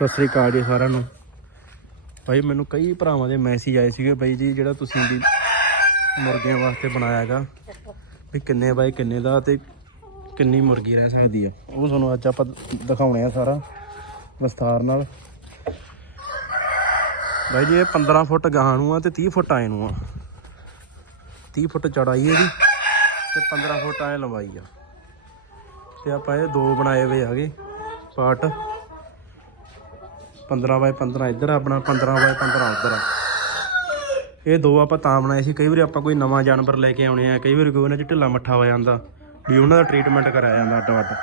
ਸਤਿ ਸ੍ਰੀ ਅਕਾਲ ਜੀ ਸਾਰਿਆਂ ਨੂੰ। ਭਾਈ, ਮੈਨੂੰ ਕਈ ਭਰਾਵਾਂ ਦੇ ਮੈਸੇਜ ਆਏ ਸੀਗੇ ਬਾਈ ਜੀ, ਜਿਹੜਾ ਤੁਸੀਂ ਵੀ ਮੁਰਗੀਆਂ ਵਾਸਤੇ ਬਣਾਇਆ ਹੈਗਾ। ਵੀ ਕਿੰਨੇ ਬਾਈ, ਕਿੰਨੇ ਦਾ ਤੇ ਕਿੰਨੀ ਮੁਰਗੀ ਰਹਿ ਸਕਦੀ ਆ। ਉਹ ਤੁਹਾਨੂੰ ਅੱਜ ਆਪਾਂ ਦਿਖਾਉਣੇ ਆ ਸਾਰਾ ਵਿਸਥਾਰ ਨਾਲ। ਬਾਈ ਜੀ, ਇਹ 15 ਫੁੱਟ ਗਾਹਾਂ ਨੂੰ ਆ ਤੇ 30 ਫੁੱਟ ਆਏ ਨੂੰ ਆ। 30 ਫੁੱਟ ਚੜਾਈ ਇਹਦੀ ਤੇ 15 ਫੁੱਟ ਆਏ ਲੰਬਾਈ ਆ। ਤੇ ਆਪਾਂ ਇਹ ਦੋ ਬਣਾਏ ਹੋਏ ਹੈਗੇ, ਪਾਰਟ। 15 ਬਾਏ 15 ਇੱਧਰ ਆਪਣਾ 15 ਬਾਏ 15 ਉੱਧਰ ਆ। ਇਹ ਦੋ ਆਪਾਂ ਤਾਂ ਬਣਾਏ ਸੀ। ਕਈ ਵਾਰੀ ਆਪਾਂ ਕੋਈ ਨਵਾਂ ਜਾਨਵਰ ਲੈ ਕੇ ਆਉਣੇ ਆ, ਕਈ ਵਾਰੀ ਕੋਈ ਉਹਨਾਂ 'ਚ ਢਿੱਲਾ ਮੱਠਾ ਹੋ ਜਾਂਦਾ, ਵੀ ਉਹਨਾਂ ਦਾ ਟ੍ਰੀਟਮੈਂਟ ਕਰਾਇਆ ਜਾਂਦਾ ਅੱਡ ਅੱਡ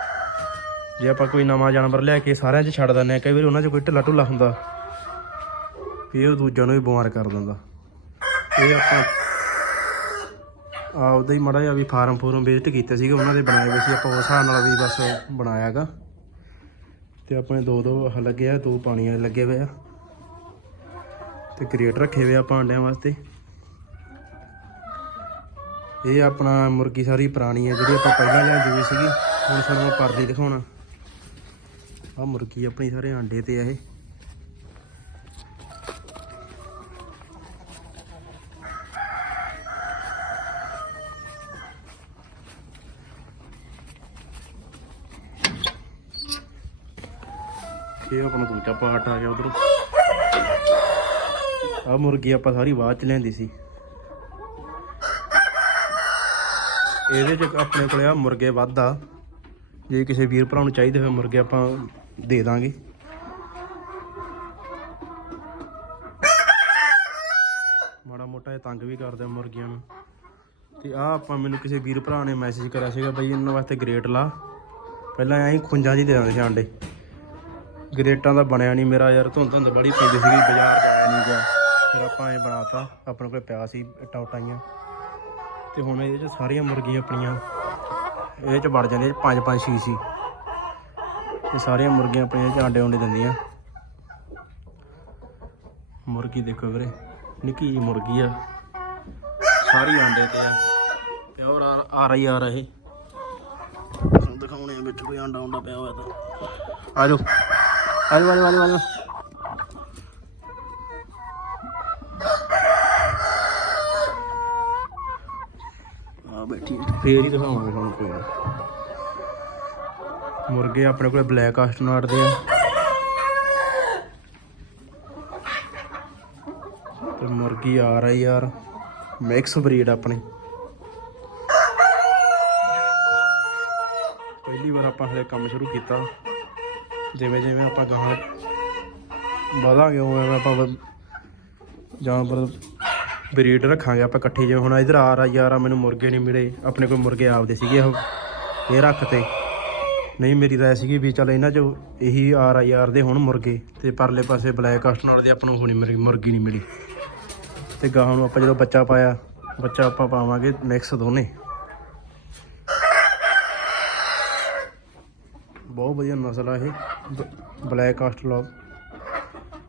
ਜੇ ਆਪਾਂ ਕੋਈ ਨਵਾਂ ਜਾਨਵਰ ਲੈ ਕੇ ਸਾਰਿਆਂ 'ਚ ਛੱਡ ਦਿੰਦੇ ਆ, ਕਈ ਵਾਰੀ ਉਹਨਾਂ 'ਚ ਕੋਈ ਢਿੱਲਾ ਢੁੱਲਾ ਹੁੰਦਾ, ਵੀ ਉਹ ਦੂਜਿਆਂ ਨੂੰ ਵੀ ਬਿਮਾਰ ਕਰ ਦਿੰਦਾ। ਇਹ ਆਪਾਂ ਆਪਦਾ ਹੀ ਮੜਾ ਜਿਹਾ ਵੀ ਫਾਰਮ ਫੋਰਮ ਵਿਜ਼ਿਟ ਕੀਤੇ ਸੀਗੇ, ਉਹਨਾਂ ਦੇ ਬਣਾਏ ਹੋਏ ਸੀ। ਆਪਾਂ ਉਸ ਹਿਸਾਬ ਨਾਲ ਵੀ ਬਸ ਬਣਾਇਆਗਾ ਤੇ ਆਪਣੇ ਦੋ ਦੋ ਲੱਗੇ ਆ, ਦੋ ਪਾਣੀ ਵਾਲੇ ਲੱਗੇ ਹੋਏ ਆ। ਤੇ ਕ੍ਰੀਏਟ ਰੱਖੇ ਹੋਏ ਆ ਪਾਂਡਿਆਂ ਵਾਸਤੇ। ਇਹ ਆਪਣਾ ਮੁਰਗੀ ਸਾਰੀ ਪੁਰਾਣੀ ਹੈ ਜਿਹੜੀ ਆਪਾਂ ਪਹਿਲਾਂ ਲਿਆਂਦੀ ਹੋਈ ਸੀਗੀ। ਹੁਣ ਤੁਹਾਨੂੰ ਮੈਂ ਪਰਲੀ ਦਿਖਾਉਣਾ। ਆ ਮੁਰਗੀ ਆਪਣੀ ਸਾਰੇ ਆਂਡੇ ਤੇ ਆ ਇਹ। ਇਹ ਆਪਣਾ ਦੂਜਾ ਪਾਰਟ ਆ ਗਿਆ ਉਧਰੋਂ। ਆ ਮੁਰਗੀ ਆਪਾਂ ਸਾਰੀ ਬਾਅਦ ਚ ਲੈਂਦੀ ਸੀ। ਇਹਦੇ ਚ ਆਪਣੇ ਕੋਲੇ ਆ ਮੁਰਗੇ ਵੱਧ ਆ। ਜੇ ਕਿਸੇ ਵੀਰ ਭਰਾ ਨੂੰ ਚਾਹੀਦੇ ਹੋਏ ਮੁਰਗੇ ਆਪਾਂ ਦੇ ਦਾਂਗੇ। ਮਾੜਾ ਮੋਟਾ ਇਹ ਤੰਗ ਵੀ ਕਰਦੇ ਆ ਮੁਰਗੀਆਂ ਨੂੰ। ਤੇ ਆ ਆਪਾਂ ਮੈਨੂੰ ਕਿਸੇ ਵੀਰ ਭਰਾ ਨੇ ਮੈਸੇਜ ਕਰਿਆ ਸੀਗਾ, ਬਈ ਇਹਨਾਂ ਵਾਸਤੇ ਗ੍ਰੇਟ ਲਾ। ਪਹਿਲਾਂ ਐਂ ਹੀ ਖੁੰਝਾਂ ਜੀ ਦੇ ਦਿੰਦੇ ਸੀ ਆਂਡੇ। ਗ੍ਰੇਟਾਂ ਦਾ ਬਣਿਆ ਨਹੀਂ ਮੇਰਾ ਯਾਰ ਧੁੰਦ ਧੁੰਦ ਬੜੀ ਪੈਂਦੀ ਸੀਗੀ ਬਾਜ਼ਾਰ। ਨਹੀਂ ਗਿਆ ਫਿਰ ਆਪਾਂ ਐ ਬਣਾਤਾ ਆਪਣੇ ਕੋਲ ਪਿਆ ਸੀ ਇੱਟਾਂ ਉਟਾਈਆਂ ਤੇ ਹੁਣ ਇਹਦੇ ਚ ਸਾਰੀਆਂ ਮੁਰਗੀਆਂ ਆਪਣੀਆਂ ਇਹਦੇ ਚ ਵੜ ਜਾਂਦੀਆਂ ਪੰਜ ਪੰਜ ਛੇ ਛੇ। ਤੇ ਸਾਰੀਆਂ ਮੁਰਗੀਆਂ ਆਪਣੀਆਂ ਚ ਆਂਡੇ ਉਂਡੇ ਦਿੰਦੀਆਂ। ਮੁਰਗੀ ਦੇਖੋ ਵੀਰੇ ਨਿੱਕੀ ਜਿਹੀ ਮੁਰਗੀ ਆ। ਸਾਰੀ ਆਂਡੇ ਤੇ ਆ। ਪਿਓਰ ਆ ਆ ਰਹੀ ਆ ਰਹੇ। ਦਿਖਾਉਣੇ ਆ ਵਿੱਚ ਕੋਈ ਆਂਡਾ ਉਂਡਾ ਪਿਆ ਹੋਇਆ ਤਾਂ। ਆ ਜਾਓ। ਆ ਜਾਓ ਆ ਜਾਓ ਆ ਬੈਠੀ। ਫੇਰ ਹੀ ਦਿਖਾਵਾਂਗੇ ਤੁਹਾਨੂੰ ਕੋਈ। ਨਾ। ਮੁਰਗੇ ਆਪਣੇ ਕੋਲ ਬਲੈਕ ਆਸਟਨਾਟ ਦੇ ਆ। ਤੇ ਮੁਰਗੀ ਆ ਰਹੀ ਯਾਰ। ਮਿਕਸ ਬਰੀਡ ਆਪਣੀ। ਪਹਿਲੀ ਵਾਰ ਆਪਾਂ ਹਲੇ ਕੰਮ ਸ਼ੁਰੂ ਕੀਤਾ। ਜਿਵੇਂ ਜਿਵੇਂ ਆਪਾਂ ਗਾਹਾਂ ਵਧਾਂਗੇ, ਉਵੇਂ ਆਪਾਂ ਵ- ਜਾਨਵਰ ਬਰੀਡ ਰੱਖਾਂਗੇ ਆਪਾਂ ਇਕੱਠੇ। ਜਿਵੇਂ ਹੁਣ ਇਧਰ ਆ ਰਾ ਯਾਰ ਆ ਮੈਨੂੰ ਮੁਰਗੇ ਨਹੀਂ ਮਿਲੇ। ਆਪਣੇ ਕੋਲ ਮੁਰਗੇ ਆਪਦੇ ਸੀਗੇ ਉਹ। ਇਹ ਰੱਖਤੇ ਨਹੀਂ, ਮੇਰੀ ਰਾਏ ਸੀਗੀ ਵੀ ਚੱਲ ਇਹਨਾਂ 'ਚੋਂ ਇਹੀ ਆ ਰਾ ਯਾਰ ਦੇ ਹੁਣ ਮੁਰਗੇ। ਤੇ ਪਰਲੇ ਪਾਸੇ ਬਲੈਕ ਕਸਟਨਰ ਦੇ ਆਪਾਂ ਨੂੰ ਹੁਣੀ ਮੇਰੀ ਮੁਰਗੀ ਨਹੀਂ ਮਿਲੀ। ਤੇ ਗਾਹਾਂ ਨੂੰ ਆਪਾਂ ਜਦੋਂ ਬੱਚਾ ਪਾਇਆ, ਬੱਚਾ ਆਪਾਂ ਪਾਵਾਂਗੇ ਮਿਕਸ ਦੋਨੇ। ਬਹੁਤ ਵਧੀਆ ਨਸਲ ਆ ਇਹ ਬਲੈਕ ਆਸਟਰਲੌਗ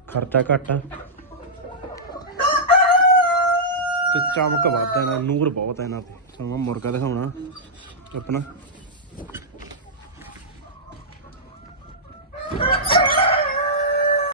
ਖਰਚਾ ਘੱਟ। ਆ ਤੇ ਚਮਕ ਵੱਧ ਹੈ ਨਾ, ਨੂਰ ਬਹੁਤ ਹੈ ਇਹਨਾਂ ਤੇ। ਤੁਹਾਨੂੰ ਮੁਰਗਾ ਦਿਖਾਉਣਾ। ਆਪਣਾ।